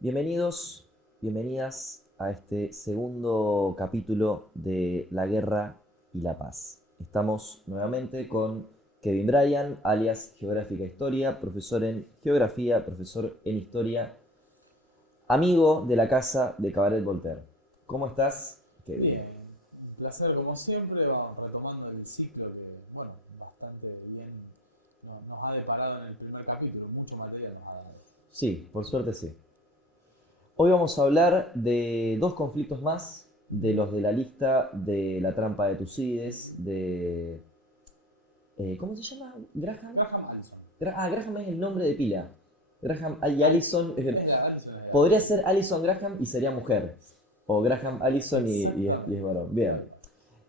Bienvenidos, bienvenidas a este segundo capítulo de La Guerra y la Paz. Estamos nuevamente con Kevin Bryan, alias Geográfica Historia, profesor en Geografía, profesor en Historia, amigo de la casa de Cabaret Voltaire. ¿Cómo estás, Kevin? Bien, un placer como siempre, vamos retomando el ciclo que, bueno, bastante bien nos ha deparado en el primer capítulo, mucho material nos ha dado. Sí, por suerte sí. Hoy vamos a hablar de dos conflictos más, de los de la lista de la trampa de Tucídides, de ¿cómo se llama? Graham. Graham Allison. Graham es el nombre de pila. Graham y Ah, Allison. es la Allison es la Podría ser Allison Graham y sería mujer. O Graham Allison y es Exactamente. varón. Bien.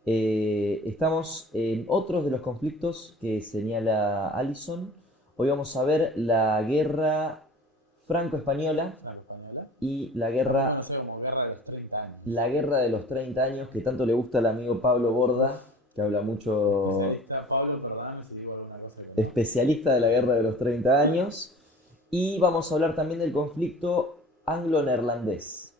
Estamos en otros de los conflictos que señala Allison. Hoy vamos a ver la guerra franco-española La española. y Muy conocida como Guerra de los 30 años. la guerra de los 30 años que tanto le gusta al amigo Pablo Borda, que habla mucho, Especialista Pablo, perdóname si digo alguna cosa que no. especialista de la guerra de los 30 años. Y vamos a hablar también del conflicto anglo-neerlandés.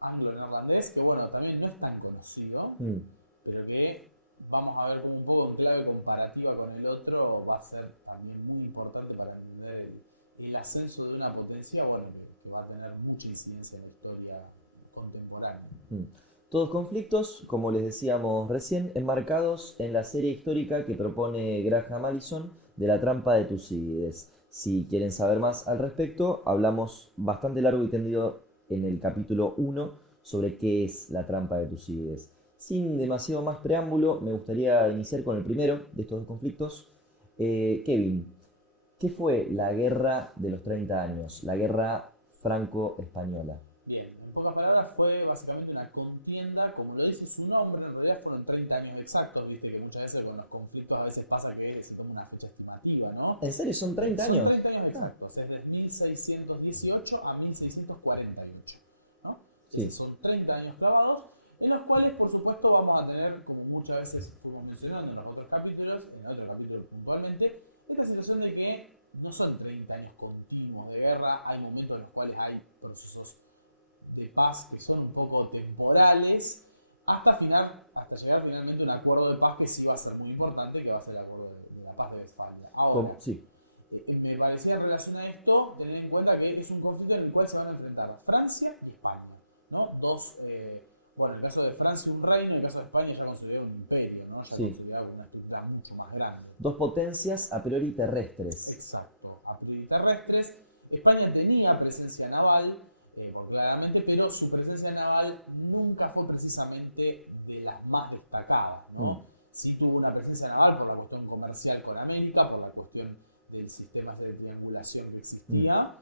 Anglo-neerlandés, que bueno, también no es tan conocido, Mm. pero que vamos a ver como un poco en clave comparativa con el otro, va a ser también muy importante para entender el ascenso de una potencia, bueno, que va a tener mucha incidencia en la historia contemporánea. Mm. Todos conflictos, como les decíamos recién, enmarcados en la serie histórica que propone Graham Allison de la trampa de Tucídides. Si quieren saber más al respecto, hablamos bastante largo y tendido en el capítulo 1 sobre qué es la trampa de Tucídides. Sin demasiado más preámbulo, me gustaría iniciar con el primero de estos dos conflictos. Kevin, ¿qué fue la guerra de los 30 años? La guerra franco-española. Bien, en pocas palabras fue básicamente una contienda, como lo dice su nombre, en realidad fueron 30 años exactos, viste que muchas veces con los conflictos a veces pasa que se toma una fecha estimativa, ¿no? ¿En serio? ¿Son 30 Son años? 30 años Ah, exactos, es de 1618 a 1648, ¿no? Entonces sí. son 30 años clavados, en los cuales por supuesto vamos a tener, como muchas veces fuimos mencionando en los otros capítulos, en otro capítulo puntualmente, es la situación de que no son 30 años continuos de guerra, hay momentos en los cuales hay procesos de paz que son un poco temporales, hasta llegar finalmente a un acuerdo de paz que sí va a ser muy importante, que va a ser el acuerdo de la paz de Westfalia. Ahora, Sí. me parecía en relación a esto tener en cuenta que es un conflicto en el cual se van a enfrentar Francia y España, ¿no? Dos, bueno, en el caso de Francia un reino, en el caso de España ya considerado un imperio, ¿no? Ya Sí. considerado una estructura mucho más grande. Dos potencias a priori terrestres. Exacto, a priori terrestres. España tenía presencia naval, claramente, pero su presencia naval nunca fue precisamente de las más destacadas, Mm. ¿no? Sí tuvo una presencia naval por la cuestión comercial con América, por la cuestión del sistema de triangulación que Mm. existía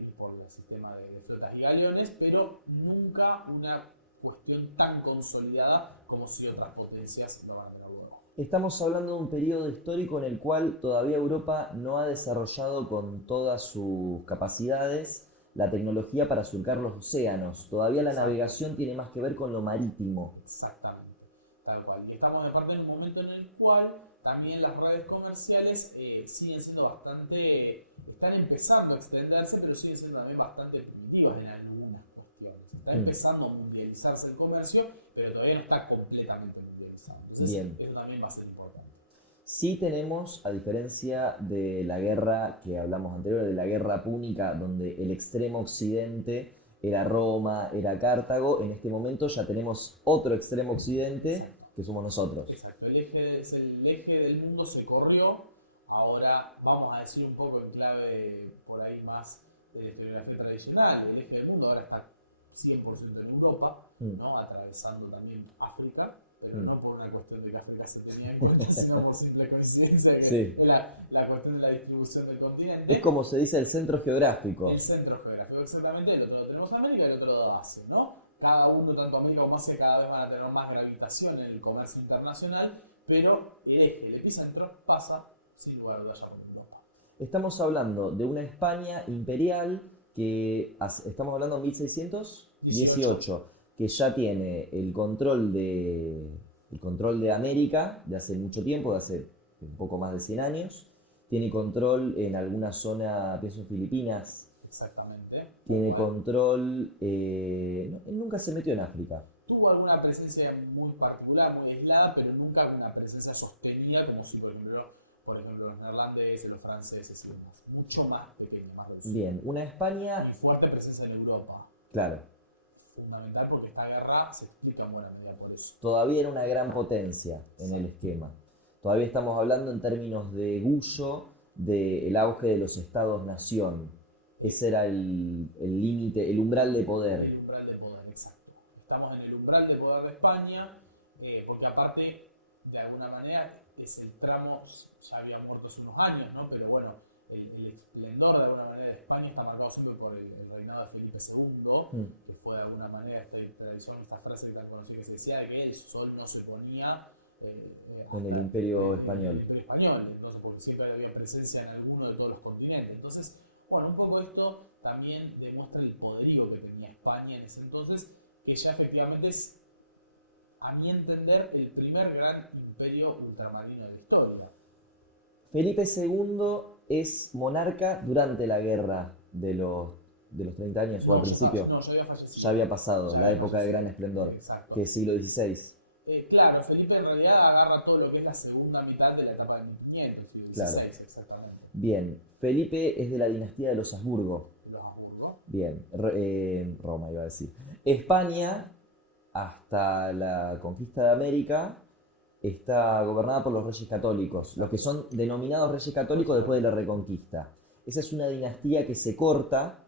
y por el sistema de flotas y galeones, pero nunca una cuestión tan consolidada como si otras potencias lo han elaborado. Estamos hablando de un periodo histórico en el cual todavía Europa no ha desarrollado con todas sus capacidades la tecnología para surcar los océanos. Todavía la Exacto. navegación tiene más que ver con lo marítimo. Exactamente, tal cual. Y estamos de parte en un momento en el cual también las redes comerciales siguen siendo bastante, están empezando a extenderse, pero siguen siendo también bastante primitivas en algunas cuestiones. Está Mm. empezando a mundializarse el comercio, pero todavía no está completamente mundializado. Entonces, Bien. eso también va a ser importante. Sí tenemos, a diferencia de la guerra que hablamos anterior, de la guerra púnica, donde el extremo occidente era Roma, era Cartago, en este momento ya tenemos otro extremo occidente, Exacto. que somos nosotros. Exacto, el eje del mundo se corrió, ahora vamos a decir un poco en clave por ahí más de la historiografía tradicional, el eje del mundo ahora está 100% en Europa, Mm. ¿no? Atravesando también África, pero Mm. no por una cuestión de que África se tenía en cuenta, sino por simple coincidencia de que Sí. es la cuestión de la distribución del Es continente. como se dice el centro El geográfico. centro geográfico, exactamente, el otro lo tenemos América y el otro lo Asia, ¿no? Cada uno, tanto América como Asia, cada vez van a tener más gravitación en el comercio internacional, pero el eje, el epicentro, pasa sin lugar a dudas por Europa. Estamos hablando de una España imperial que estamos hablando de 1618, que ya tiene el control de América de hace mucho tiempo, de hace un poco más de 100 años. Tiene control en alguna zona, pienso en Filipinas, exactamente. tiene Bueno, control, él nunca se metió en África. tuvo alguna presencia muy particular, muy aislada, pero nunca una presencia sostenida como si, por ejemplo los neerlandeses, los franceses y demás. Mucho más pequeño, más reducido. Bien, una Y España, fuerte presencia en Europa. claro, Fundamental porque esta guerra se explica en buena medida por eso. todavía era una gran potencia en el esquema. Todavía estamos hablando en términos de Gullo del auge de los estados-nación. Ese era el límite, el umbral de poder. El umbral de poder, exacto. Estamos en el umbral de poder de España, porque aparte, de alguna manera, es el tramo, ya habían muerto hace unos años, ¿no? Pero bueno, el esplendor de alguna manera de España está marcado siempre por el reinado de Felipe II, que fue de alguna manera esta tradición, esta frase tan conocida que se decía de que el sol no se ponía en el Imperio Español. En el Imperio Español, entonces, porque siempre había presencia en alguno de todos los continentes. Entonces, bueno, un poco esto también demuestra el poderío que tenía España en ese entonces, que ya efectivamente es, a mi entender, el primer gran imperio ultramarino de la historia. Felipe II es monarca durante la guerra de los 30 años, o al principio. No, ya había fallecido. Ya había pasado, Ya la había época de fallecido. gran esplendor, Exacto. que es siglo XVI. Claro, Felipe en realidad agarra todo lo que es la segunda mitad de la etapa del 1500, siglo XVI, Claro. exactamente. Bien, Felipe es de la dinastía de los Habsburgo. Los Habsburgo. Bien, Roma iba a decir. España, hasta la conquista de América, está gobernada por los reyes católicos, los que son denominados reyes católicos después de la Reconquista. Esa es una dinastía que se corta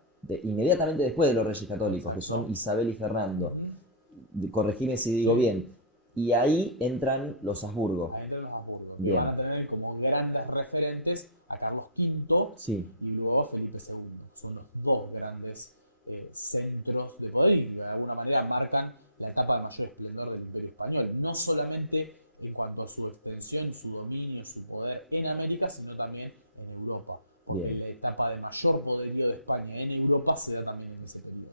inmediatamente después de los reyes católicos, que son Isabel y Fernando. Corregime si digo bien. Y ahí entran los Habsburgo. Ahí entran los Habsburgo. Bien. Y van a tener como grandes referentes a Carlos V Sí, y luego a Felipe II. Son los dos grandes centros de poder y de alguna manera marcan la etapa de mayor esplendor del Imperio Español. No solamente en cuanto a su extensión, su dominio, su poder en América, sino también en Europa. Porque bien. la etapa de mayor poderío de España en Europa se da también en ese periodo.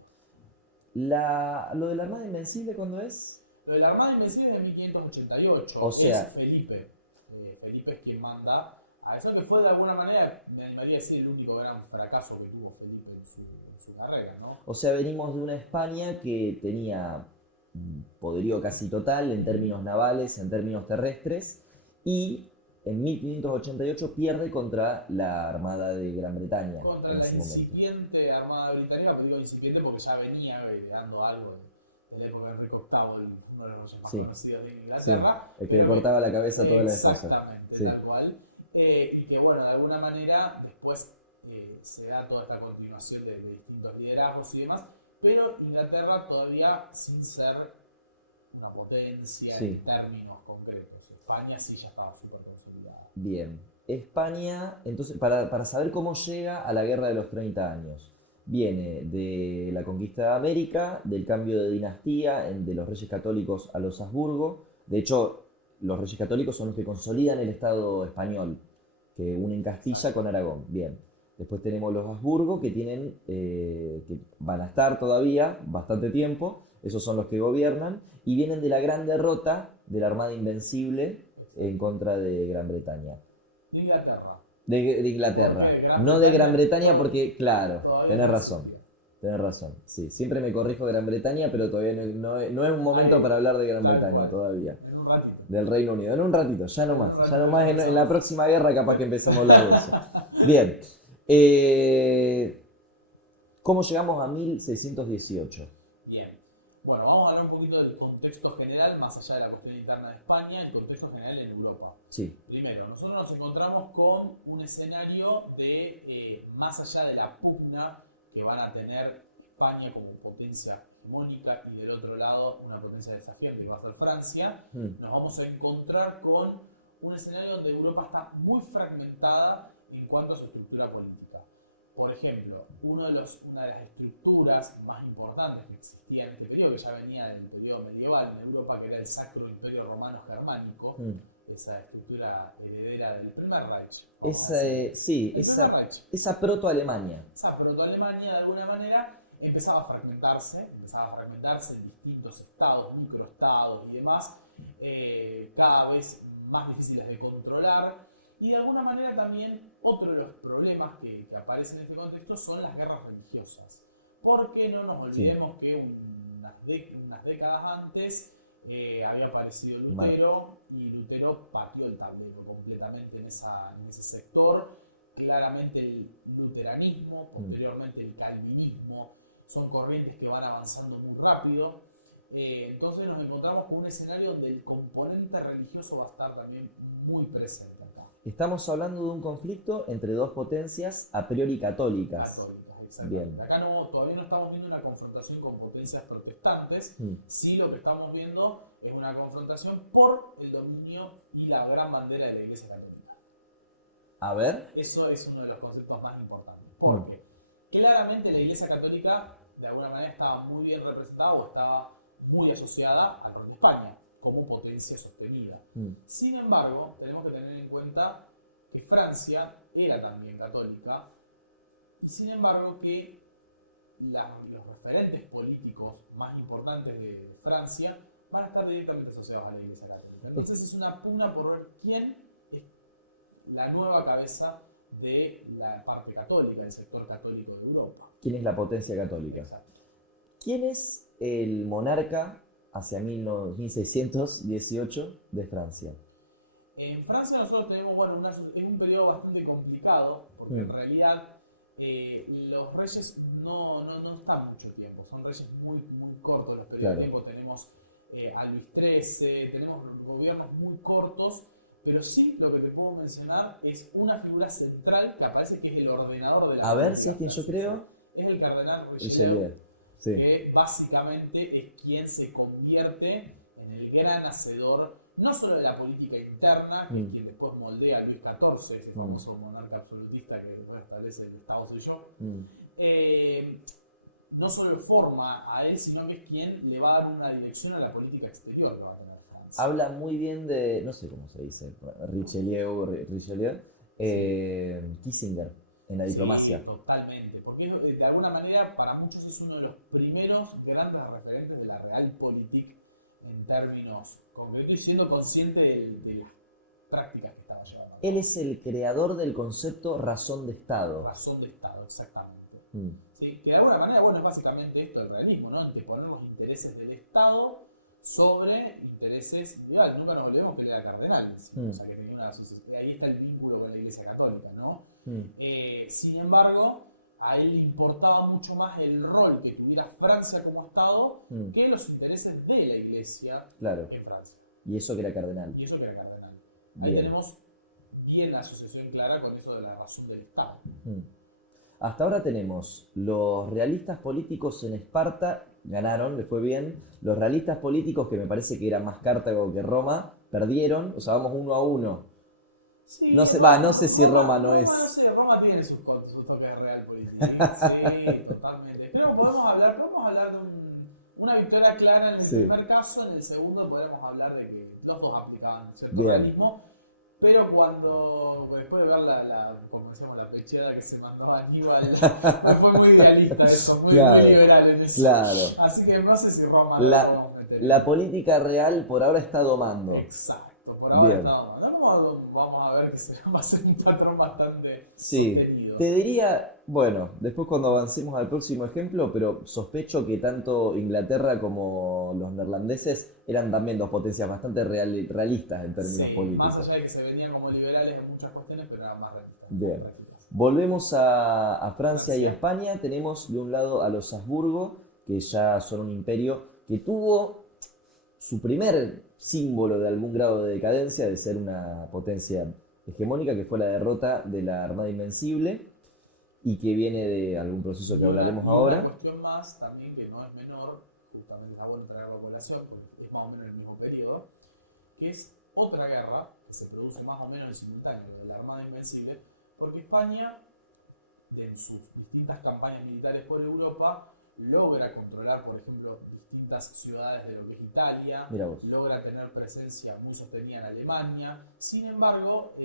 Lo de la Armada Invencible, ¿cuándo es? Lo de la Armada Invencible es de 1588. O sea, es Felipe. Felipe es quien manda a eso, que fue de alguna manera, me animaría a decir, el único gran fracaso que tuvo Felipe en su carrera, ¿no? O sea, venimos de una España que tenía poderío casi total en términos navales, en términos terrestres, y en 1588 pierde contra la Armada de Gran Bretaña. Contra en la ese momento. incipiente Armada Británica, pero digo incipiente porque ya venía heredando algo de la época de Enrique VIII, uno de los reyes más Sí. conocidos de Inglaterra. Sí, el que le cortaba la cabeza a todas las esposas. Exactamente, Sí. tal cual. Y que bueno, de alguna manera después se da toda esta continuación de distintos liderazgos y demás, pero Inglaterra todavía sin ser una potencia Sí. en términos concretos. España sí ya estaba súper consolidada. Bien. España, entonces, para saber cómo llega a la Guerra de los 30 años, viene de la conquista de América, del cambio de dinastía de los reyes católicos a los Habsburgo. De hecho, los reyes católicos son los que consolidan el Estado español, que unen Castilla con Aragón. Bien. Después tenemos los Habsburgo, que que van a estar todavía bastante tiempo. Esos son los que gobiernan. Y vienen de la gran derrota de la Armada Invencible en contra de Gran Bretaña. De Inglaterra. De Inglaterra. Porque Gran No de Gran Bretaña Bretaña porque, claro, todavía tenés no razón. existía. Tenés razón. Sí, siempre me corrijo Gran Bretaña, pero todavía no es un momento Ahí, para hablar de Gran tal Bretaña cual. todavía. En un ratito. Del Reino Unido. En un ratito, ya no En un más. Ya ratito no más en la empezamos. próxima guerra capaz que empezamos a hablar de eso. Bien. ¿Cómo llegamos a 1618? Bien. Bueno, vamos a hablar un poquito del contexto general, más allá de la cuestión interna de España, el contexto general en Europa. Sí, Primero, nosotros nos encontramos con un escenario de, más allá de la pugna que van a tener España como potencia hegemónica y del otro lado una potencia desafiante que va a ser Francia, nos vamos a encontrar con un escenario donde Europa está muy fragmentada en cuanto a su estructura política. Por ejemplo, una de las estructuras más importantes que existía en este periodo, que ya venía del periodo medieval en Europa, que era el Sacro Imperio Romano Germánico, esa estructura heredera del primer Reich. esa proto-Alemania. Esa proto-Alemania, de alguna manera, empezaba a fragmentarse en distintos estados, microestados y demás, cada vez más difíciles de controlar. Y de alguna manera también otro de los problemas que aparecen en este contexto son las guerras religiosas. Porque no nos olvidemos que unas décadas antes había aparecido Lutero y Lutero pateó el tablero completamente en ese sector. Claramente el luteranismo, posteriormente el calvinismo, son corrientes que van avanzando muy rápido. Entonces nos encontramos con un escenario donde el componente religioso va a estar también muy presente acá. Estamos hablando de un conflicto entre dos potencias a priori católicas. Católicas, exactamente. Bien. Acá todavía no estamos viendo una confrontación con potencias protestantes, sí lo que estamos viendo es una confrontación por el dominio y la gran bandera de la Iglesia Católica. A ver. Eso es uno de los conceptos más importantes, porque claramente la Iglesia Católica de alguna manera estaba muy bien representada o estaba muy asociada al norte de España como potencia sostenida. Sin embargo, tenemos que tener en cuenta que Francia era también católica y sin embargo que los referentes políticos más importantes de Francia van a estar directamente asociados a la Iglesia Católica. Entonces es una pugna por ver quién es la nueva cabeza de la parte católica, el sector católico de Europa. ¿Quién es la potencia católica? Exacto. ¿Quién es el monarca hacia 1618 de Francia? En Francia nosotros tenemos es un periodo bastante complicado, porque en realidad los reyes no están mucho tiempo, son reyes muy cortos los periodos de tiempo. Tenemos a Luis XIII, tenemos gobiernos muy cortos, pero sí lo que te puedo mencionar es una figura central que aparece que es el ordenador de la A ver si es quien yo creo. Es el cardenal Richelieu. Sí. Que básicamente es quien se convierte en el gran hacedor, no solo de la política interna, que es quien después moldea a Luis XIV, ese famoso monarca absolutista que después establece el Estado soy yo, no solo lo forma a él, sino que es quien le va a dar una dirección a la política exterior que va a tener Francia. Habla muy bien de, no sé cómo se dice, Richelieu, Kissinger. En la diplomacia. Sí, totalmente, porque de alguna manera para muchos es uno de los primeros grandes referentes de la realpolitik en términos concretos y siendo consciente de las prácticas que estaba llevando. Él es el creador del concepto razón de Estado. Razón de Estado, exactamente. ¿Sí? Que de alguna manera, es básicamente esto el realismo, ¿no? Anteponer los intereses del Estado sobre intereses individuales. Nunca nos olvidemos que él era cardenal, ¿sí? O sea, que tenía ahí está el vínculo con la Iglesia Católica, ¿no? Sin embargo, a él le importaba mucho más el rol que tuviera Francia como Estado que los intereses de la Iglesia en Francia. Y eso que era cardenal. Ahí tenemos bien la asociación clara con eso de la razón del Estado. Hasta ahora tenemos los realistas políticos en Esparta, ganaron, les fue bien. Los realistas políticos, que me parece que eran más Cartago que Roma, perdieron, o sea, vamos 1-1. Sí, no sé si Roma no es. No sé, Roma tiene sus toques de realpolitik. Sí, totalmente. Pero podemos hablar de una victoria clara en el primer caso, en el segundo podemos hablar de que los dos aplicaban cierto realismo. Pero después de ver como decíamos, la pechera que se mandó a Aníbal, no fue muy idealista eso, muy liberal en eso. Así que no sé si Roma la política real por ahora está domando. Exacto, por ahora está domando. Vamos a ver que se va a ser un patrón bastante sostenido. Te diría, bueno, después cuando avancemos al próximo ejemplo, pero sospecho que tanto Inglaterra como los neerlandeses eran también dos potencias bastante realistas en términos políticos. Más allá de que se venían como liberales en muchas cuestiones, pero eran más realistas. Bien. Volvemos a Francia y a España. Tenemos de un lado a los Habsburgo, que ya son un imperio que tuvo su primer símbolo de algún grado de decadencia, de ser una potencia hegemónica, que fue la derrota de la Armada Invencible, y que viene de algún proceso que hablaremos ahora. Una cuestión más también que no es menor, justamente está bueno traer la población, porque es más o menos el mismo periodo, que es otra guerra que se produce más o menos en simultáneo de la Armada Invencible, porque España, en sus distintas campañas militares por Europa, logra controlar, por ejemplo, distintas ciudades de lo que es Italia, logra tener presencia muy sostenida en Alemania. Sin embargo,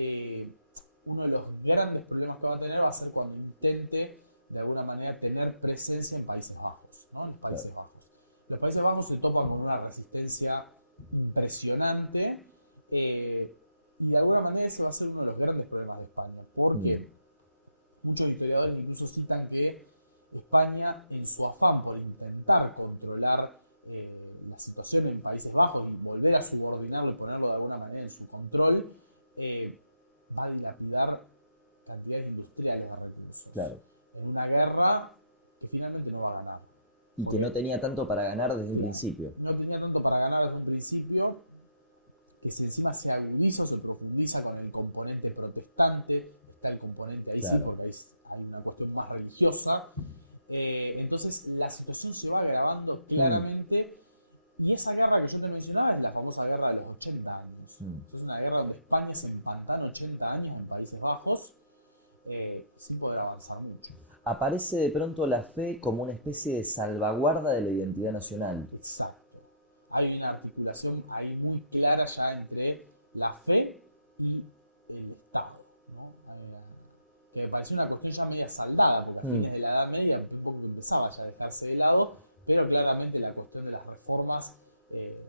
uno de los grandes problemas que va a tener va a ser cuando intente, de alguna manera, tener presencia en Países Bajos, ¿no? Los Países Bajos se topan con una resistencia impresionante, Y de alguna manera ese va a ser uno de los grandes problemas de España, porque muchos historiadores incluso citan que España, en su afán por intentar controlar la situación en Países Bajos y volver a subordinarlo y ponerlo de alguna manera en su control, va a dilapidar cantidades industriales de recursos. Claro. En una guerra que finalmente no va a ganar. Y que no tenía tanto para ganar desde un principio. No tenía tanto para ganar desde un principio, que encima se agudiza o se profundiza con el componente protestante, está el componente ahí claro. sí, porque hay una cuestión más religiosa. Entonces la situación se va agravando claramente, y esa guerra que yo te mencionaba es la famosa guerra de los 80 años. Es una guerra donde España se empantana 80 años en Países Bajos, sin poder avanzar mucho. Aparece de pronto la fe como una especie de salvaguarda de la identidad nacional. Exacto. Hay una articulación ahí muy clara ya entre la fe y el Estado, ¿no? Que me pareció una cuestión ya media saldada, porque a fines de la Edad Media un poco empezaba ya a dejarse de lado, pero claramente la cuestión de las reformas,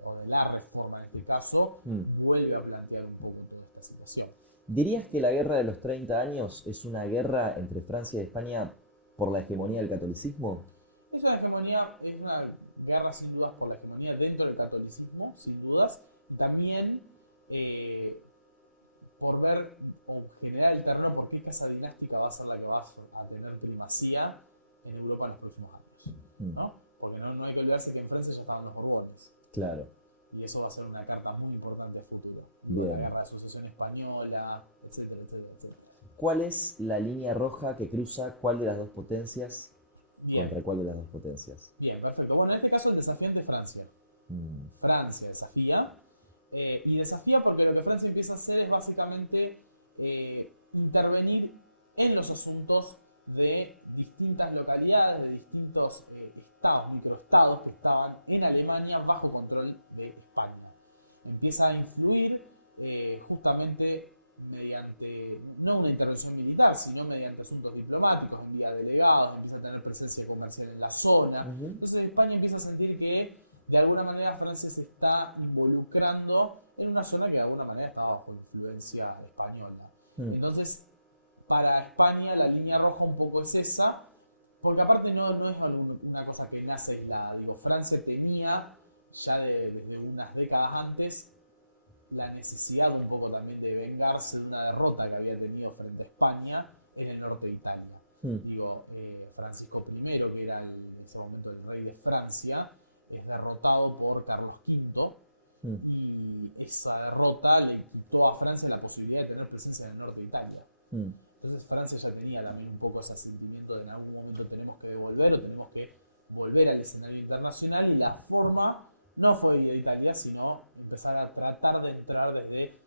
o de la reforma en este caso, vuelve a plantear un poco toda esta situación. ¿Dirías que la guerra de los 30 años es una guerra entre Francia y España por la hegemonía del catolicismo? Es una hegemonía, es una guerra sin dudas por la hegemonía dentro del catolicismo, sin dudas, y también por ver o generar el terreno por qué casa dinástica va a ser la que va a tener primacía en Europa en los próximos años, ¿no? Porque no hay que olvidarse que en Francia ya estaban los Borbones. Claro. Y eso va a ser una carta muy importante a futuro. Bien. La guerra de asociación española, etcétera, etcétera, etcétera. ¿Cuál es la línea roja que cruza cuál de las dos potencias Bien. contra cuál de las dos potencias? Bien, perfecto. Bueno, en este caso el desafiante es Francia. Francia desafía. Y desafía porque lo que Francia empieza a hacer es básicamente intervenir en los asuntos de distintas localidades, de distintos estados, microestados que estaban en Alemania bajo control de España. Empieza a influir justamente mediante, no una intervención militar, sino mediante asuntos diplomáticos, envía delegados, empieza a tener presencia comercial en la zona. Entonces España empieza a sentir que de alguna manera Francia se está involucrando en una zona que de alguna manera está bajo influencia española. Entonces, para España la línea roja un poco es esa, porque aparte no es una cosa que nace aislada. Digo, Francia tenía ya desde unas décadas antes la necesidad un poco también de vengarse de una derrota que había tenido frente a España en el norte de Italia. Digo, Francisco I, que era en ese momento el rey de Francia, es derrotado por Carlos V, y esa derrota le quitó a Francia la posibilidad de tener presencia en el norte de Italia. Entonces Francia ya tenía también un poco ese sentimiento de que en algún momento tenemos que devolver o tenemos que volver al escenario internacional, y la forma no fue ir a Italia, sino empezar a tratar de entrar desde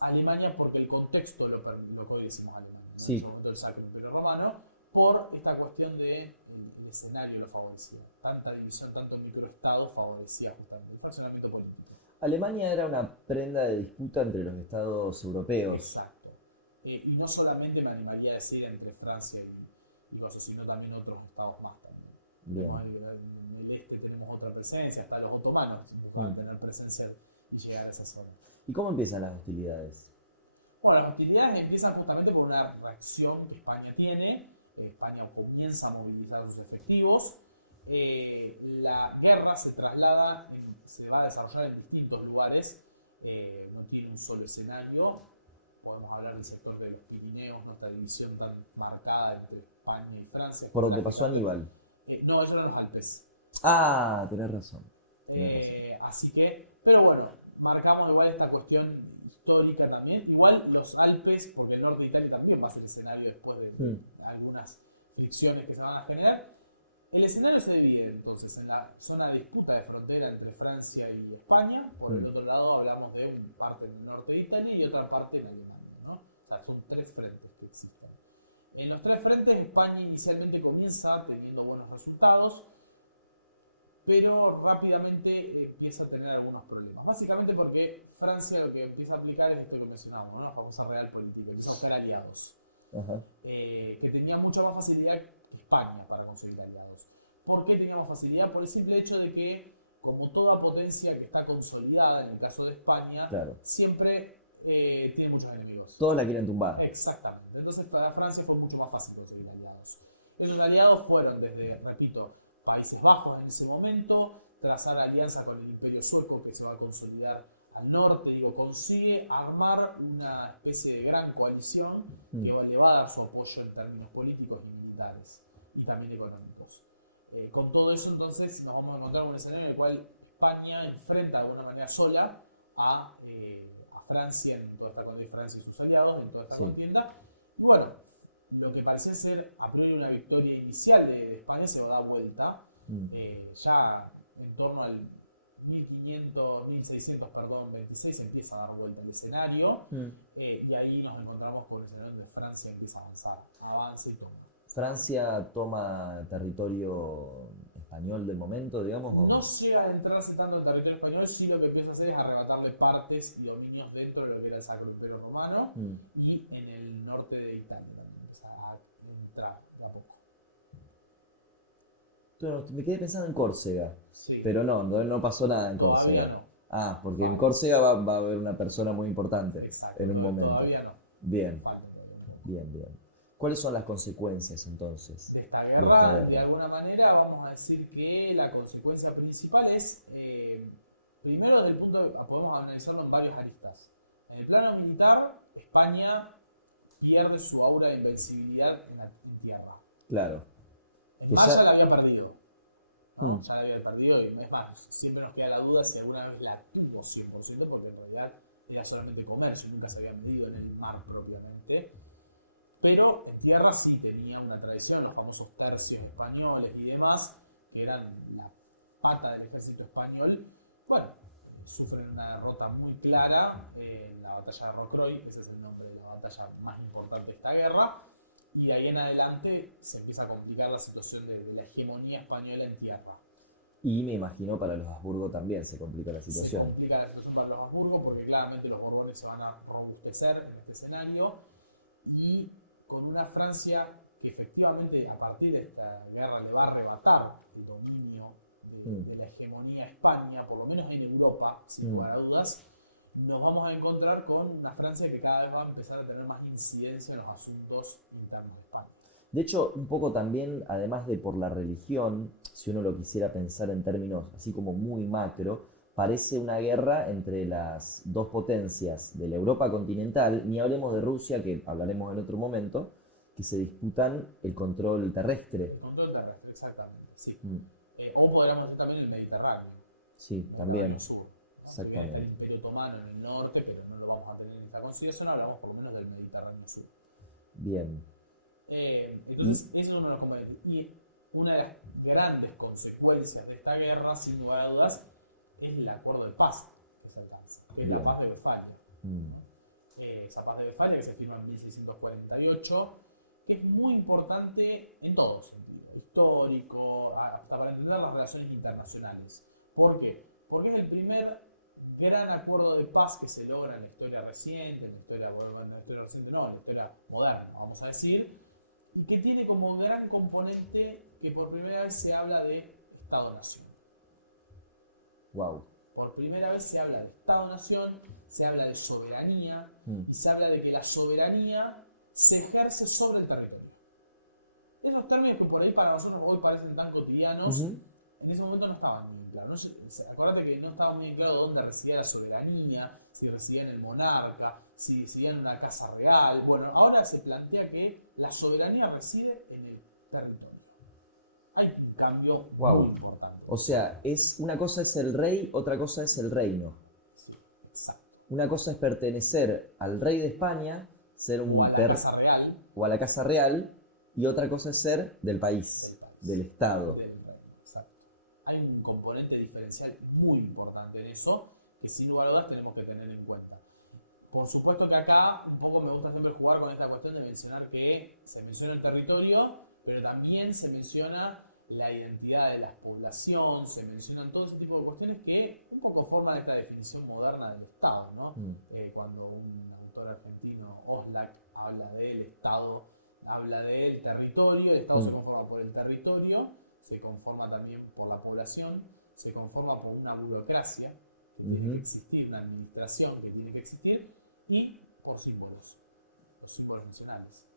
Alemania, porque el contexto lo que hoy decimos Alemania, ¿no? Sí. En ese momento del Sacro Imperio Romano, por esta cuestión de el escenario lo favorecía. Tanta división, tanto microestado favorecía justamente el fraccionamiento político. Alemania era una prenda de disputa entre los estados europeos. Exacto. Y no solamente me animaría a decir entre Francia y cosas, sino también otros estados más también. Bien. En el este tenemos otra presencia, hasta los otomanos buscaban tener presencia y llegar a esa zona. ¿Y cómo empiezan las hostilidades? Bueno, las hostilidades empiezan justamente por una reacción que España tiene. España comienza a movilizar sus efectivos. La guerra se traslada, se va a desarrollar en distintos lugares, no tiene un solo escenario. Podemos hablar del sector de los Pirineos, nuestra división tan marcada entre España y Francia. Por donde pasó Aníbal. No, ellos eran los Alpes. Ah, tenés razón. Así que, pero bueno, marcamos igual esta cuestión histórica también. Igual los Alpes, porque el norte de Italia también va a ser escenario después de algunas fricciones que se van a generar. El escenario se divide entonces en la zona de disputa de frontera entre Francia y España. Por el otro lado hablamos de una parte en el norte de Italia y otra parte en Alemania, ¿no? O sea, son tres frentes que existen. En los tres frentes España inicialmente comienza teniendo buenos resultados, pero rápidamente empieza a tener algunos problemas. Básicamente porque Francia lo que empieza a aplicar es esto que mencionábamos, ¿no? La famosa realpolitik, empieza a buscar aliados. Que tenía mucha más facilidad que España para conseguir aliados. ¿Por qué tenía más facilidad? Por el simple hecho de que, como toda potencia que está consolidada, en el caso de España, claro, siempre tiene muchos enemigos. Todos la quieren tumbar. Exactamente. Entonces para Francia fue mucho más fácil conseguir aliados. Esos aliados fueron desde, repito, Países Bajos en ese momento, trazar alianza con el Imperio Sueco que se va a consolidar al norte, consigue armar una especie de gran coalición que le va a dar su apoyo en términos políticos y militares y también económicos. Con todo eso entonces nos vamos a encontrar con un escenario en el cual España enfrenta de alguna manera sola a Francia en toda esta contienda, Francia y sus aliados en toda esta contienda. Y bueno, lo que parecía ser a priori una victoria inicial de España se va a dar vuelta ya en torno al 1626 empieza a dar vuelta el escenario y ahí nos encontramos con el escenario donde Francia empieza a avanzar, avanza y toma. ¿Francia toma territorio español del momento, digamos? ¿O? No llega a entrarse tanto en territorio español, sí lo que empieza a hacer es arrebatarle partes y dominios dentro de lo que era el Sacro Imperio Romano y en el norte de Italia también empieza a entrar de a poco. Entonces, me quedé pensando en Córcega, Sí. pero no pasó nada en Córcega. Todavía no. Ah, porque en Córcega va a haber una persona muy importante. Exacto, en un momento. Todavía no. Bien, Falta. bien. ¿Cuáles son las consecuencias entonces De esta guerra, de alguna manera, vamos a decir que la consecuencia principal es, primero desde el punto de podemos analizarlo en varios aristas. En el plano militar, España pierde su aura de invencibilidad en tierra. Claro. En mar ya la había perdido. ¿No? Ya la había perdido y es más, siempre nos queda la duda si alguna vez la tuvo 100%, porque en realidad era solamente comercio y nunca se había medido en el mar propiamente. Pero en tierra sí tenía una tradición, los famosos tercios españoles y demás, que eran la pata del ejército español. Bueno, sufren una derrota muy clara en la batalla de Rocroi, ese es el nombre de la batalla más importante de esta guerra, y de ahí en adelante se empieza a complicar la situación de la hegemonía española en tierra. Y me imagino para los Habsburgo también se complica la situación. Se complica la situación para los Habsburgo porque claramente los Borbones se van a robustecer en este escenario y con una Francia que efectivamente a partir de esta guerra le va a arrebatar el dominio de la hegemonía a España, por lo menos en Europa, sin lugar a dudas, nos vamos a encontrar con una Francia que cada vez va a empezar a tener más incidencia en los asuntos internos de España. De hecho, un poco también, además de por la religión, si uno lo quisiera pensar en términos así como muy macro, parece una guerra entre las dos potencias de la Europa continental, ni hablemos de Rusia, que hablaremos en otro momento, que se disputan el control terrestre. El control terrestre, exactamente, sí. O podríamos decir también el Mediterráneo. Sí, también. El sur, ¿no? Exactamente. El Imperio Otomano en el norte, pero no lo vamos a tener en esta consideración, hablamos por lo menos del Mediterráneo sur. Bien. Entonces, eso es uno de los componentes. Y una de las grandes consecuencias de esta guerra, sin lugar a dudas, es el acuerdo de paz que se alcanza, que es la paz de Westfalia. Esa paz de Westfalia que se firma en 1648, que es muy importante en todo sentido, histórico, hasta para entender las relaciones internacionales. ¿Por qué? Porque es el primer gran acuerdo de paz que se logra en la historia reciente, en la historia moderna, vamos a decir, y que tiene como gran componente que por primera vez se habla de Estado-Nación. Wow. Por primera vez se habla de Estado-Nación, se habla de soberanía y se habla de que la soberanía se ejerce sobre el territorio. Esos términos que por ahí para nosotros hoy parecen tan cotidianos, en ese momento no estaban muy claros. Acuérdate que no estaba muy claro dónde residía la soberanía, si residía en el monarca, si residía en una casa real. Bueno, ahora se plantea que la soberanía reside en el territorio. Hay un cambio muy importante. O sea, una cosa es el rey, otra cosa es el reino. Sí, exacto. Una cosa es pertenecer al rey de España, ser un o a la casa real. O a la casa real, y otra cosa es ser del país, del Estado. Exacto. Hay un componente diferencial muy importante en eso, que sin lugar a dudas tenemos que tener en cuenta. Por supuesto que acá un poco me gusta siempre jugar con esta cuestión de mencionar que se menciona el territorio, pero también se menciona la identidad de la población, se mencionan todo ese tipo de cuestiones que un poco forman esta definición moderna del Estado, ¿no? Cuando un autor argentino, Oslak, habla del Estado, habla del territorio, el Estado se conforma por el territorio, se conforma también por la población, se conforma por una burocracia que tiene que existir, una administración que tiene que existir, y por símbolos, los símbolos nacionales,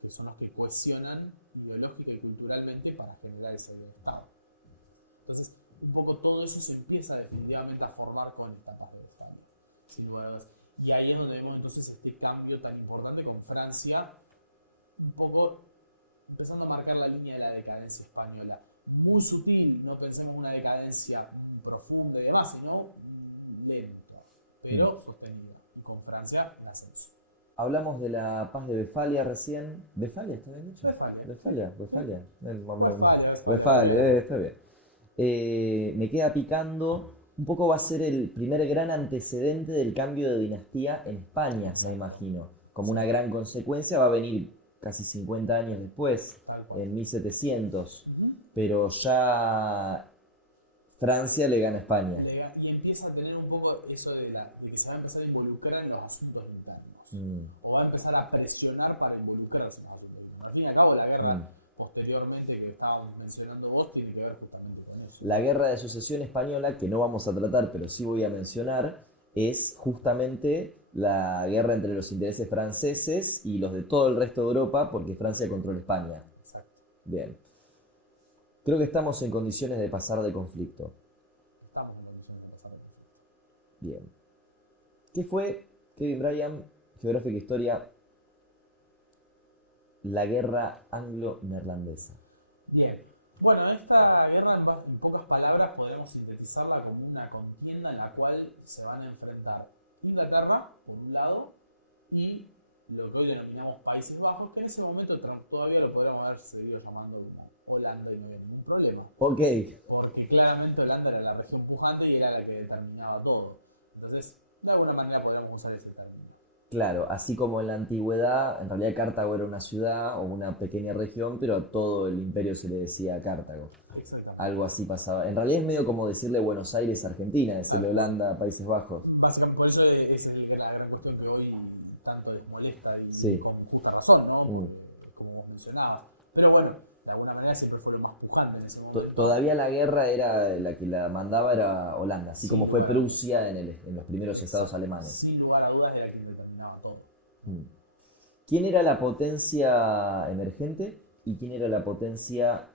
que son los que cohesionan ideológica y culturalmente para generar ese Estado. Entonces, un poco todo eso se empieza definitivamente a formar con esta paz del Estado, sin lugar a dudas. Y ahí es donde vemos entonces este cambio tan importante con Francia, un poco empezando a marcar la línea de la decadencia española. Muy sutil, no pensemos en una decadencia profunda y demás, sino lenta, pero sostenida. Y con Francia, el ascenso. Hablamos de la paz de Westfalia recién. ¿Westfalia está bien dicho? Westfalia. Westfalia. Westfalia. Westfalia, está bien. Me queda picando. Un poco va a ser el primer gran antecedente del cambio de dinastía en España, me imagino. Como una gran consecuencia va a venir casi 50 años después, en 1700. Pero ya Francia le gana a España. Y empieza a tener un poco eso de que se va a empezar a involucrar en los asuntos internos. O va a empezar a presionar para involucrarse en los asuntos internos. Al fin y al cabo, la guerra posteriormente que estábamos mencionando vos tiene que ver justamente con eso. La guerra de sucesión española, que no vamos a tratar, pero sí voy a mencionar, es justamente la guerra entre los intereses franceses y los de todo el resto de Europa, porque Francia controla España. Exacto. Bien. Creo que estamos en condiciones de pasar de conflicto. Estamos en condiciones de pasar de conflicto. Bien. ¿Qué fue, Kevin Bryan, Geográfica e Historia, la guerra anglo-neerlandesa? Bien. Bueno, esta guerra, en pocas palabras, podemos sintetizarla como una contienda en la cual se van a enfrentar Inglaterra, por un lado, y lo que hoy denominamos Países Bajos, que en ese momento todavía lo podríamos haber seguido llamando como Holanda y no había ningún problema. Ok. Porque claramente Holanda era la región pujante y era la que determinaba todo. Entonces, de alguna manera podríamos usar ese término. Claro, así como en la antigüedad, en realidad Cartago era una ciudad o una pequeña región, pero a todo el imperio se le decía Cartago. Exactamente. Algo así pasaba. En realidad es medio como decirle Buenos Aires, Argentina, decirle Holanda, Países Bajos. Básicamente por eso es la gran cuestión que hoy tanto les molesta y Sí. con justa razón, ¿no? Como vos mencionabas. Pero bueno, de alguna manera siempre fue lo más pujante en ese momento. Todavía la guerra era la que la mandaba era Holanda, así Sin como fue lugar. Prusia en los primeros estados alemanes. Sin lugar a dudas era quien determinaba todo. ¿Quién era la potencia emergente y quién era la potencia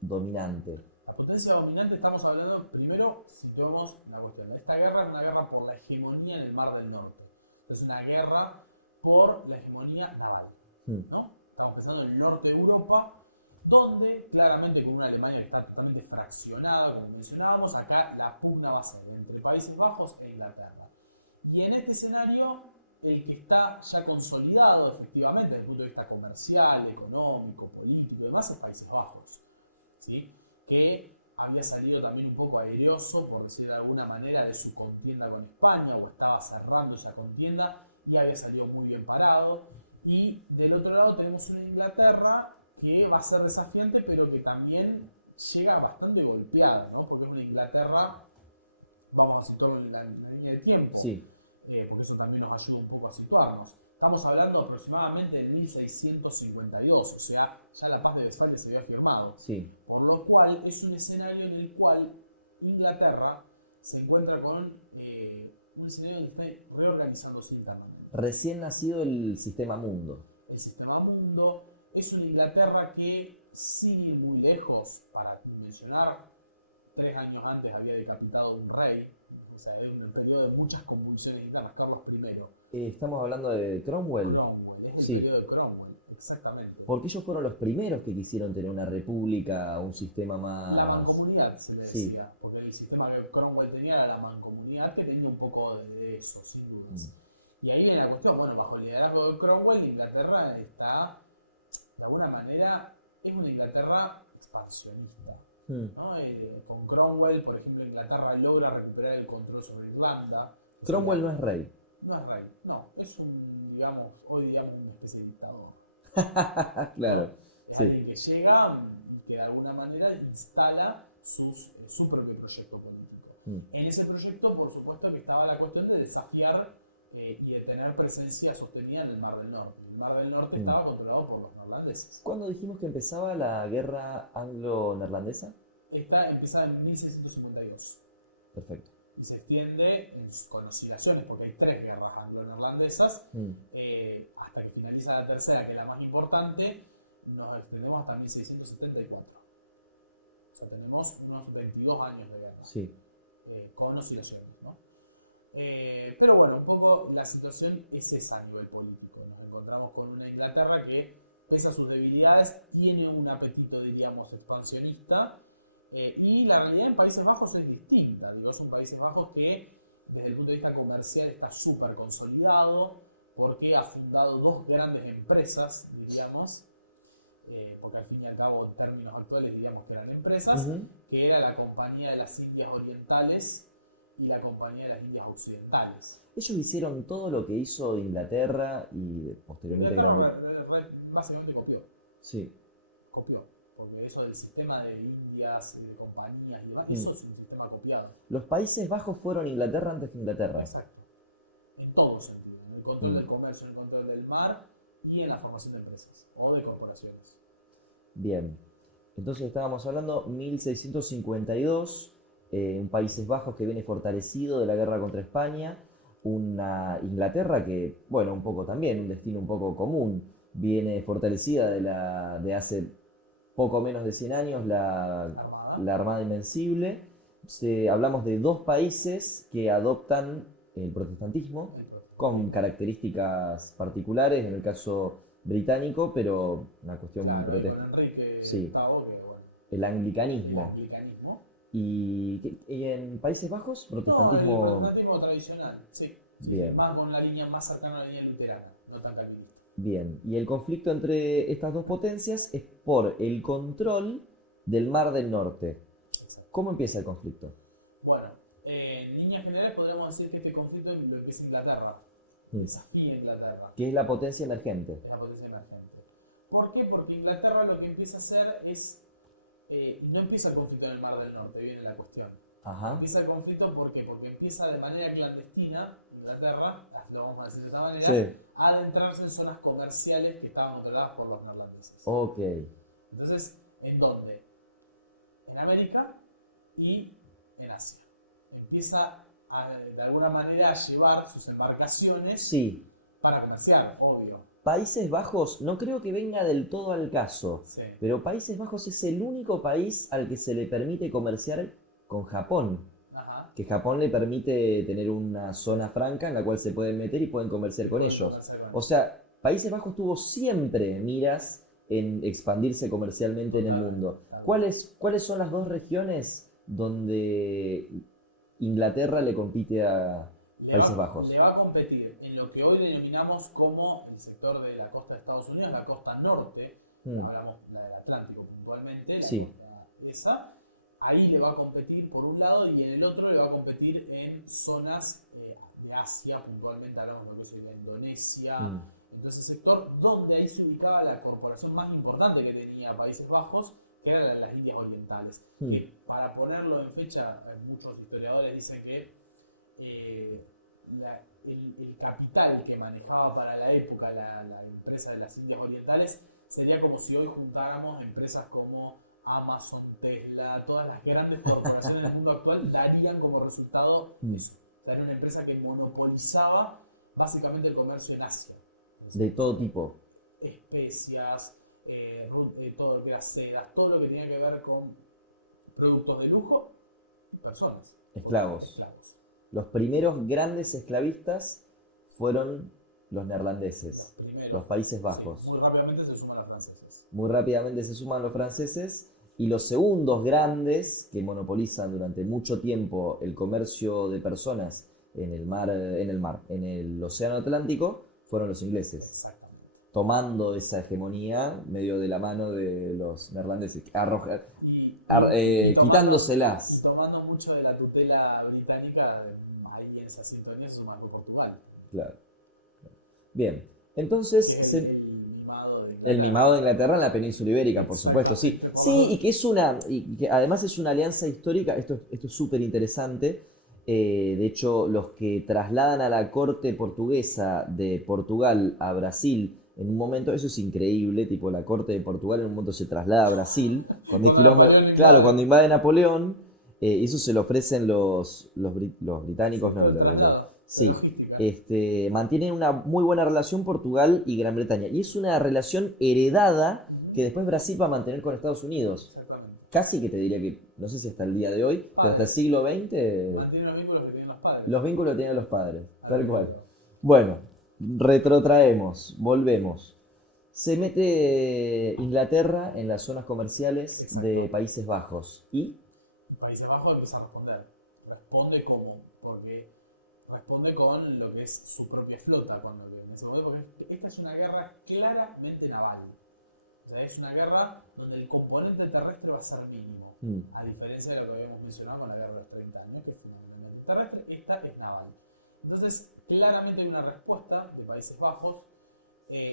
dominante? La potencia dominante, estamos hablando, primero, situemos la cuestión. Esta guerra es una guerra por la hegemonía en el Mar del Norte. Es una guerra por la hegemonía naval, ¿no? Estamos pensando en el norte de Europa, donde claramente con una Alemania que está totalmente fraccionada, como mencionábamos, acá la pugna va a ser entre Países Bajos e Inglaterra. Y en este escenario, el que está ya consolidado efectivamente desde el punto de vista comercial, económico, político y demás es Países Bajos, ¿sí? Que había salido también un poco airoso, por decir de alguna manera, de su contienda con España, o estaba cerrando esa contienda y había salido muy bien parado. Y del otro lado tenemos una Inglaterra que va a ser desafiante, pero que también llega bastante golpeada, ¿no? Porque es una Inglaterra, vamos a situarlo en la línea de tiempo, Sí. Porque eso también nos ayuda un poco a situarnos. Estamos hablando aproximadamente de 1652, o sea, ya la paz de Westfalia se había firmado. Sí. Por lo cual es un escenario en el cual Inglaterra se encuentra con un escenario donde está reorganizándose internamente. Recién nacido el sistema mundo. El sistema mundo es una Inglaterra que, sin ir muy lejos, para mencionar, 3 años antes había decapitado un rey, o sea, era un periodo de muchas convulsiones internas, Carlos I. Estamos hablando de Cromwell. Cromwell, es el Sí. periodo de Cromwell, exactamente. Porque ellos fueron los primeros que quisieron tener una república, un sistema más... La mancomunidad se le Sí. decía, porque el sistema que Cromwell tenía era la mancomunidad, que tenía un poco de eso, sin dudas. Y ahí viene la cuestión, bueno, bajo el liderazgo de Cromwell, Inglaterra está, de alguna manera, es una Inglaterra expansionista, ¿no? Con Cromwell, por ejemplo, Inglaterra logra recuperar el control sobre Irlanda. Cromwell no es rey. No es rey, no, es un, digamos, hoy digamos una especie de dictador. Claro. Es Sí. alguien que llega y que de alguna manera instala su propio proyecto político. En ese proyecto, por supuesto, que estaba la cuestión de desafiar y de tener presencia sostenida en el Mar del Norte. El Mar del Norte estaba controlado por los neerlandeses. ¿Cuándo dijimos que empezaba la guerra anglo-neerlandesa? Esta empieza en 1652. Perfecto. y se extiende con oscilaciones, porque hay 3 guerras anglo-neerlandesas, hasta que finaliza la tercera, que es la más importante, nos extendemos hasta 1674. O sea, tenemos unos 22 años de guerra, Sí. con oscilaciones, ¿no? Pero bueno, un poco la situación es esa a nivel político. Nos encontramos con una Inglaterra que, pese a sus debilidades, tiene un apetito, diríamos, expansionista, y la realidad en Países Bajos es distinta. Digo, es un Países Bajos que, desde el punto de vista comercial, está súper consolidado, porque ha fundado 2 grandes empresas, diríamos, porque al fin y al cabo, en términos actuales, diríamos que eran empresas, que era la Compañía de las Indias Orientales y la Compañía de las Indias Occidentales. Ellos hicieron todo lo que hizo Inglaterra y posteriormente Básicamente copió. Sí. Copió. Porque eso del sistema de Indias, de compañías y demás, eso es un sistema copiado. Los Países Bajos fueron Inglaterra antes que Inglaterra. Exacto. En todos sentidos. En el control del comercio, en el control del mar y en la formación de empresas o de corporaciones. Bien. Entonces estábamos hablando 1652, un Países Bajos que viene fortalecido de la guerra contra España, una Inglaterra que, bueno, un poco también, un destino un poco común, viene fortalecida de hace poco menos de 100 años, la Armada Invencible. Hablamos de 2 países que adoptan el protestantismo con características particulares, en el caso británico, pero una cuestión con protestante. Enrique Sí. VIII, que, bueno, El anglicanismo. ¿Y en Países Bajos? Protestantismo. No, el protestantismo tradicional, sí. Bien. Más con la línea más cercana a la línea luterana, no tan calvinista. Bien. Y el conflicto entre estas 2 potencias es por el control del Mar del Norte. ¿Cómo empieza el conflicto? Bueno, en líneas generales podríamos decir que este conflicto lo empieza Inglaterra. Desafía Inglaterra. Que es la potencia emergente. Es la potencia emergente. ¿Por qué? Porque Inglaterra lo que empieza a hacer es... no empieza el conflicto en el Mar del Norte, viene la cuestión. Ajá. Empieza el conflicto, ¿por qué? Porque empieza de manera clandestina, Inglaterra, lo vamos a decir de esta manera, Sí. a adentrarse en zonas comerciales que estaban controladas por los neerlandeses. Ok. Entonces, ¿en dónde? En América y en Asia. Empieza de alguna manera a llevar sus embarcaciones Sí. para comerciar, obvio. Países Bajos no creo que venga del todo al caso, Sí. pero Países Bajos es el único país al que se le permite comerciar con Japón. Ajá. Que Japón le permite tener una zona franca en la cual se pueden meter y pueden comerciar con Pueden ellos. comerciar con O sea, Países Bajos tuvo siempre miras en expandirse comercialmente en el mundo. Claro. ¿Cuáles son las 2 regiones donde Inglaterra le compite a Países Bajos? Le va a competir en lo que hoy denominamos como el sector de la costa de Estados Unidos, la costa norte, hablamos la del Atlántico puntualmente, Sí. esa. Ahí le va a competir por un lado y en el otro le va a competir en zonas de Asia, puntualmente hablamos de lo que es la Indonesia, en todo ese sector, donde ahí se ubicaba la corporación más importante que tenía Países Bajos, que era la de las Indias Orientales. Que, para ponerlo en fecha, muchos historiadores dicen que el capital que manejaba para la época la empresa de las Indias Orientales sería como si hoy juntáramos empresas como Amazon, Tesla, todas las grandes corporaciones del mundo actual darían como resultado eso. O sea, era una empresa que monopolizaba básicamente el comercio en Asia. De todo tipo. Especias, todo lo que era sedas, todo lo que tenía que ver con productos de lujo y personas. Esclavos. Los primeros grandes esclavistas fueron los neerlandeses, los Países Bajos. Sí, muy rápidamente se suman los franceses. Muy rápidamente se suman los franceses. Y los segundos grandes que monopolizan durante mucho tiempo el comercio de personas en el océano Atlántico, fueron los ingleses. Exactamente. Tomando esa hegemonía medio de la mano de los neerlandeses, quitándoselas. Y tomando mucho de la tutela británica, ahí en esa sintonía se sumó Portugal. Claro. Bien, entonces... El mimado de Inglaterra en la península ibérica, por supuesto, sí. Sí, y que además es una alianza histórica, esto es súper interesante. De hecho, los que trasladan a la corte portuguesa de Portugal a Brasil, en un momento, eso es increíble, tipo la corte de Portugal en un momento se traslada a Brasil, cuando invade Napoleón, Eso se lo ofrecen los británicos, no, Los traslados, la sí. logística. Mantienen una muy buena relación Portugal y Gran Bretaña. Y es una relación heredada que después Brasil va a mantener con Estados Unidos. Exactamente. Casi que te diría que, no sé si hasta el día de hoy, pero hasta el Padres. siglo XX, Mantiene los vínculos que tienen los padres. los vínculos que tenían los padres, tal Al cual. respecto. Bueno, retrotraemos, volvemos. Se mete Inglaterra en las zonas comerciales Exacto. de Países Bajos. ¿Y? Países Bajos empieza a responder. ¿Responde cómo? Porque responde con lo que es su propia flota cuando en ese momento, porque esta es una guerra claramente naval. O sea, es una guerra donde el componente terrestre va a ser mínimo. A diferencia de lo que habíamos mencionado con la guerra de los 30 años, que es fundamentalmente terrestre, esta es naval. Entonces, claramente hay una respuesta de Países Bajos.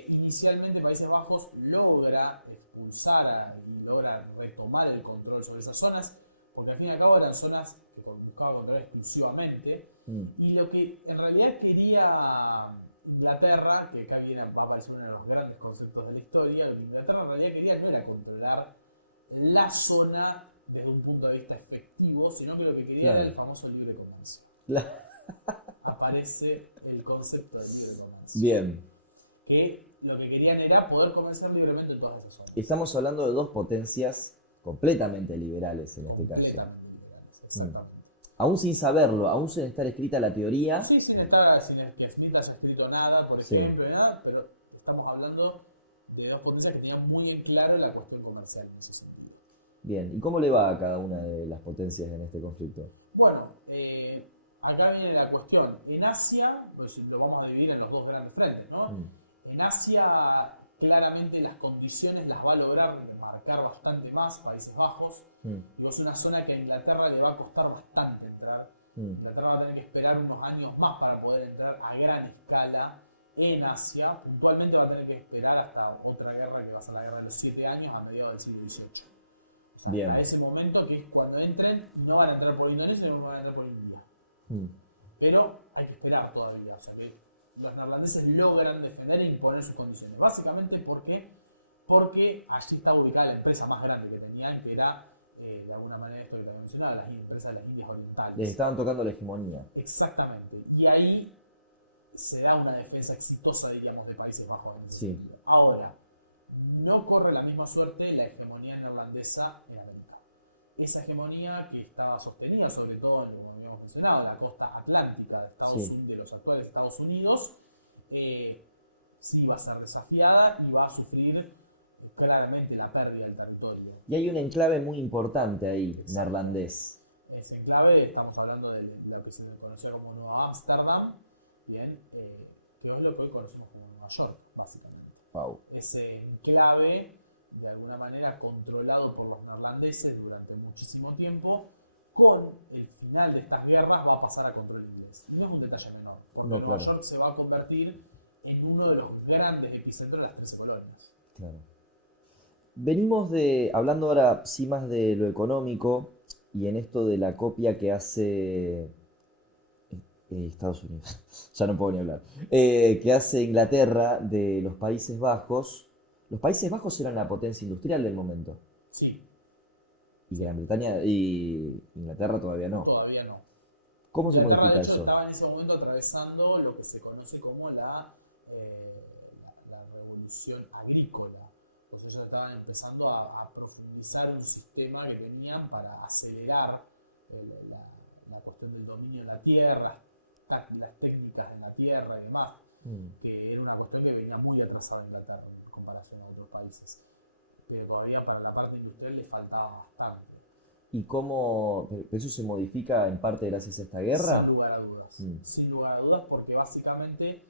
Inicialmente Países Bajos logra expulsar y logra retomar el control sobre esas zonas, porque al fin y al cabo eran zonas que buscaba controlar exclusivamente, y lo que en realidad quería Inglaterra, que acá va a aparecer uno de los grandes conceptos de la historia, lo que Inglaterra en realidad quería no era controlar la zona desde un punto de vista efectivo, sino que lo que quería era el famoso libre comercio. Aparece el concepto de libre comercio. Bien. Que lo que querían era poder comerciar libremente en todas esas zonas. Estamos hablando de dos potencias completamente liberales en este caso. Completamente liberales, exactamente. Aún sin saberlo, aún sin estar escrita la teoría. Sí, sin que Smith haya escrito nada, por Sí. ejemplo, nada, pero estamos hablando de dos potencias que tenían muy en claro la cuestión comercial en ese sentido. Bien, ¿y cómo le va a cada una de las potencias en este conflicto? Bueno, acá viene la cuestión. En Asia, pues lo vamos a dividir en los dos grandes frentes, ¿no? En Asia, claramente las condiciones las va a lograr marcar bastante más Países Bajos. Digo, es una zona que a Inglaterra le va a costar bastante entrar. Inglaterra va a tener que esperar unos años más para poder entrar a gran escala en Asia. Puntualmente va a tener que esperar hasta otra guerra que va a ser la guerra de los 7 años a mediados del siglo XVIII. O sea, Bien. hasta ese momento, que es cuando entren, no van a entrar por Indonesia, no van a entrar por India. Pero hay que esperar todavía. O sea que los neerlandeses logran defender e imponer sus condiciones. Básicamente porque allí estaba ubicada la empresa más grande que tenían, que era, de alguna manera, esto que te había mencionado, las empresas de las Indias Orientales. Les estaban tocando la hegemonía. Exactamente. Y ahí se da una defensa exitosa, diríamos, de Países Bajos. Sí. Ahora, no corre la misma suerte la hegemonía neerlandesa en América. Esa hegemonía que estaba sostenida, sobre todo, como habíamos mencionado, la costa atlántica de los actuales Estados Unidos, sí va a ser desafiada y va a sufrir claramente la pérdida del territorio. Y hay un enclave muy importante ahí, neerlandés. Ese enclave, estamos hablando de lo que se conoció como Nueva Ámsterdam, bien, que es lo que hoy conocemos como Nueva York, básicamente. Wow. Ese enclave, de alguna manera controlado por los neerlandeses durante muchísimo tiempo, con el final de estas guerras va a pasar a control inglés. Y no es un detalle menor, porque No, Nueva claro. York se va a convertir en uno de los grandes epicentros de las 13 colonias. Claro. Venimos hablando ahora sí más de lo económico y en esto de la copia que hace Estados Unidos, ya no puedo ni hablar, que hace Inglaterra de los Países Bajos. Los Países Bajos eran la potencia industrial del momento. Sí. Y Gran Bretaña y Inglaterra todavía no. Todavía no. ¿Cómo se Inglaterra, modifica de hecho, eso? estaba en ese momento atravesando lo que se conoce como la revolución agrícola. Pues ellos estaban empezando a profundizar un sistema que tenían para acelerar la cuestión del dominio de la tierra, las técnicas de la tierra y demás, que era una cuestión que venía muy atrasada en Inglaterra en comparación a otros países. Pero todavía para la parte industrial le faltaba bastante. ¿Y cómo eso se modifica en parte gracias a esta guerra? Sin lugar a dudas. Sin lugar a dudas, porque básicamente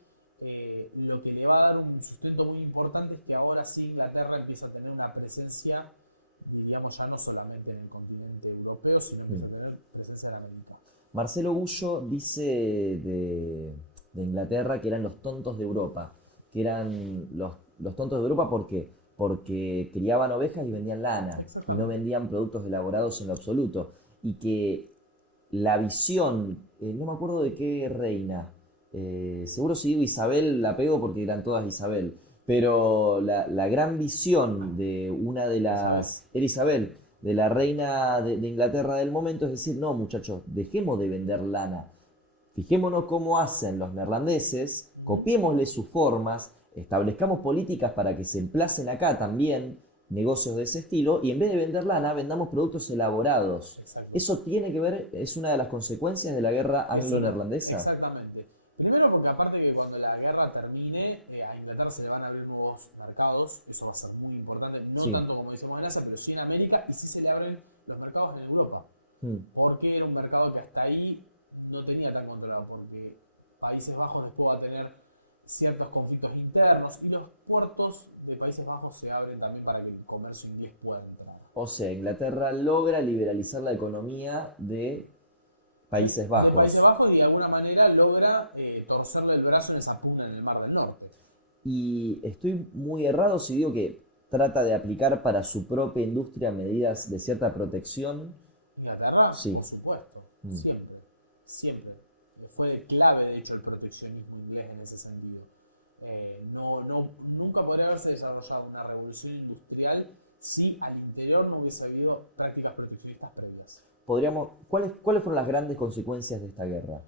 lo que le va a dar un sustento muy importante es que ahora sí Inglaterra empieza a tener una presencia, diríamos ya no solamente en el continente europeo, sino que empieza a tener presencia en América. Marcelo Gullo dice de Inglaterra que eran los tontos de Europa, que eran los tontos de Europa porque criaban ovejas y vendían lana y no vendían productos elaborados en lo absoluto, y que la visión, no me acuerdo de qué reina, seguro si digo Isabel la pego porque eran todas Isabel, pero la gran visión de una de las, era Isabel, de la reina de Inglaterra del momento es decir, no muchachos, dejemos de vender lana, fijémonos cómo hacen los neerlandeses, copiémosle sus formas, establezcamos políticas para que se emplacen acá también negocios de ese estilo y en vez de vender lana, vendamos productos elaborados. Exacto. Eso tiene que ver, es una de las consecuencias de la guerra anglo-neerlandesa. Exactamente. Primero porque aparte que cuando la guerra termine, a Inglaterra se le van a abrir nuevos mercados, eso va a ser muy importante, no Sí. tanto como decimos en Asia, pero sí en América, y sí se le abren los mercados en Europa, porque era un mercado que hasta ahí no tenía tan controlado, porque Países Bajos después va a tener ciertos conflictos internos y los puertos de Países Bajos se abren también para que el comercio inglés pueda entrar. O sea, Inglaterra logra liberalizar la economía de Países De Bajos. Países Bajos y de alguna manera logra torcerle el brazo en esa pugna en el Mar del Norte. Y estoy muy errado si digo que trata de aplicar para su propia industria medidas de cierta protección. Inglaterra, Sí. por supuesto, siempre, siempre. Fue clave, de hecho, el proteccionismo inglés en ese sentido. Nunca podría haberse desarrollado una revolución industrial si al interior no hubiese habido prácticas proteccionistas previas. ¿Cuáles fueron las grandes consecuencias de esta guerra?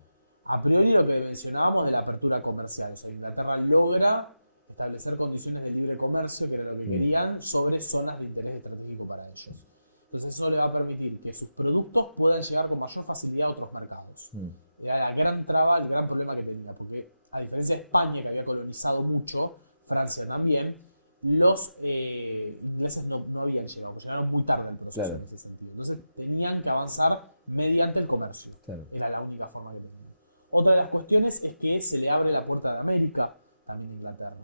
A priori lo que mencionábamos de la apertura comercial, o sea, Inglaterra logra establecer condiciones de libre comercio, que era lo que querían, sobre zonas de interés estratégico para ellos. Entonces eso le va a permitir que sus productos puedan llegar con mayor facilidad a otros mercados. Era la gran traba, el gran problema que tenía, porque a diferencia de España, que había colonizado mucho, Francia también, los ingleses no habían llegado, llegaron muy tarde al proceso. Claro. En ese sentido. Entonces tenían que avanzar mediante el comercio. Claro. Era la única forma que tenían. Otra de las cuestiones es que se le abre la puerta de América también a Inglaterra.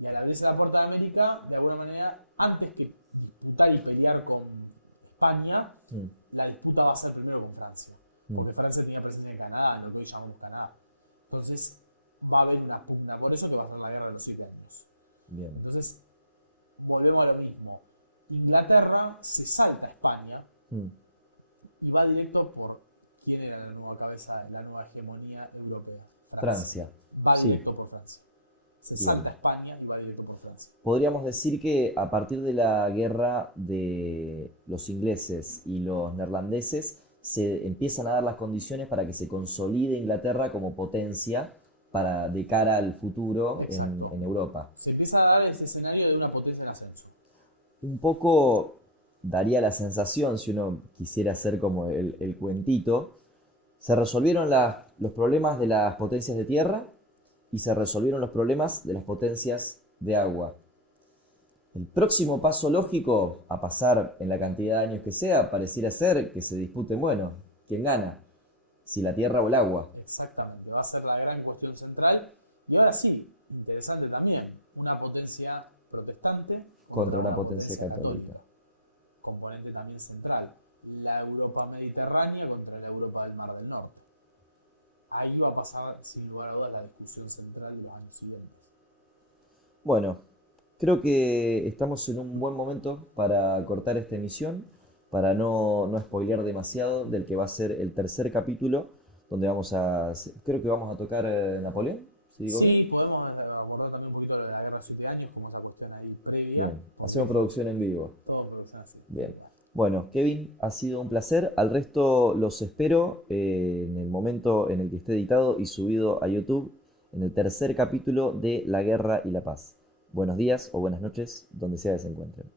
Y al abrirse la puerta de América, de alguna manera, antes que disputar y pelear con España, la disputa va a ser primero con Francia. Porque Francia tenía presencia en Canadá, en lo que hoy llamamos Canadá. Entonces va a haber una pugna por eso que va a ser la guerra de los 7 años. Bien. Entonces, volvemos a lo mismo. Inglaterra se salta a España y va directo por quién era la nueva cabeza de la nueva hegemonía europea. Francia. Va Sí. directo por Francia. Se Bien. salta a España y va directo por Francia. Podríamos decir que a partir de la guerra de los ingleses y los neerlandeses se empiezan a dar las condiciones para que se consolide Inglaterra como potencia de cara al futuro en Europa. Se empieza a dar ese escenario de una potencia en ascenso. Un poco daría la sensación, si uno quisiera hacer como el cuentito, se resolvieron los problemas de las potencias de tierra y se resolvieron los problemas de las potencias de agua. El próximo paso lógico a pasar en la cantidad de años que sea pareciera ser que se disputen, bueno, ¿quién gana? Si la tierra o el agua. Exactamente, va a ser la gran cuestión central. Y ahora sí, interesante también, una potencia protestante Contra una potencia católica. Componente también central, la Europa mediterránea contra la Europa del Mar del Norte. Ahí va a pasar, sin lugar a dudas, la discusión central de los años siguientes. Bueno, creo que estamos en un buen momento para cortar esta emisión, para no spoilear demasiado del que va a ser el tercer capítulo, donde creo que vamos a tocar Napoleón. ¿Sí, digo bien? Sí, podemos abordar también un poquito lo de la guerra de 7 años, como esa cuestión ahí previa. Bien, hacemos producción en vivo. Todo en producción así. Bien. Bueno, Kevin, ha sido un placer. Al resto los espero en el momento en el que esté editado y subido a YouTube en el tercer capítulo de La Guerra y la Paz. Buenos días o buenas noches, donde sea que se encuentren.